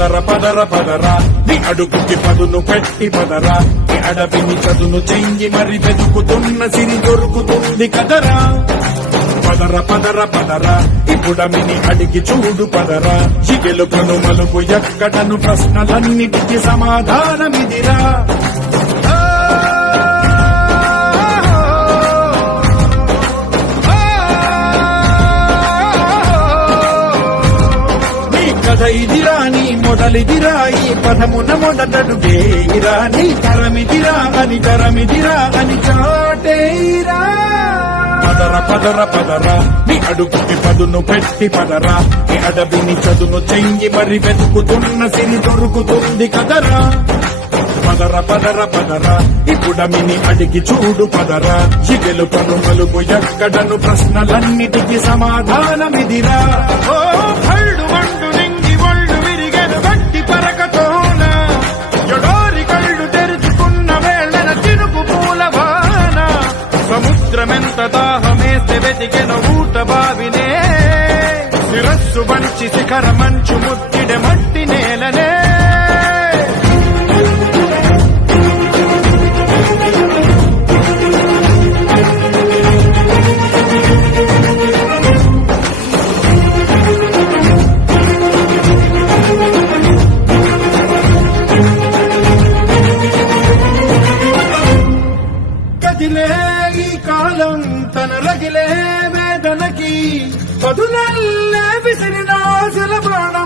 పదర పదర పదరా నీ అడుగుకి పదును పెట్టి పదరా నీ అడవిని చదును చెయ్యి మరి వెతుకుతున్న సిరి దొరుకుతుంది కదరా పదర పదర పదరా ఇప్పుడమిని అడిగి చూడు పదరా చిగెలుకను మలుపు ఎక్కడను ప్రశ్నలన్నిటికీ సమాధానమిదిరా ఇదిరా నీ మొదలిదిరా ఈ పదమున మొదటడుగేరా నీ తరమిదిరా అని చాటేరా పదర పదర పదరా నీ అడుగుకి పదును పెట్టి పదరా నీ అడవిని చదును చెయ్యి మరి వెతుకుతున్న సిరి దొరుకుతుంది కదరా పదర పదర పదరా ఇప్పుడమిని అడిగి చూడు పదరా చిగెలు కను మలుపు ఎక్కడను ప్రశ్నలన్నిటికీ సమాధానమిదిరా ఓ కళ్ళు మండు నింగి ఒళ్ళు విరిగెను గట్టి పరకతోన ఎడోరి కళ్ళు తెరుచుకున్న వేళన చినుకు పూలవాన సముద్రమెంత దాహమేస్తే వెతికెను ఊట బావినే శిరస్సు వంచి శిఖర మంచు ముద్దిడ మట్టి నేలనే కదిలే ఈ కాలం తన రగిలే వేదనకి పదునల్లే విసిరిన ఆశల ప్రాణ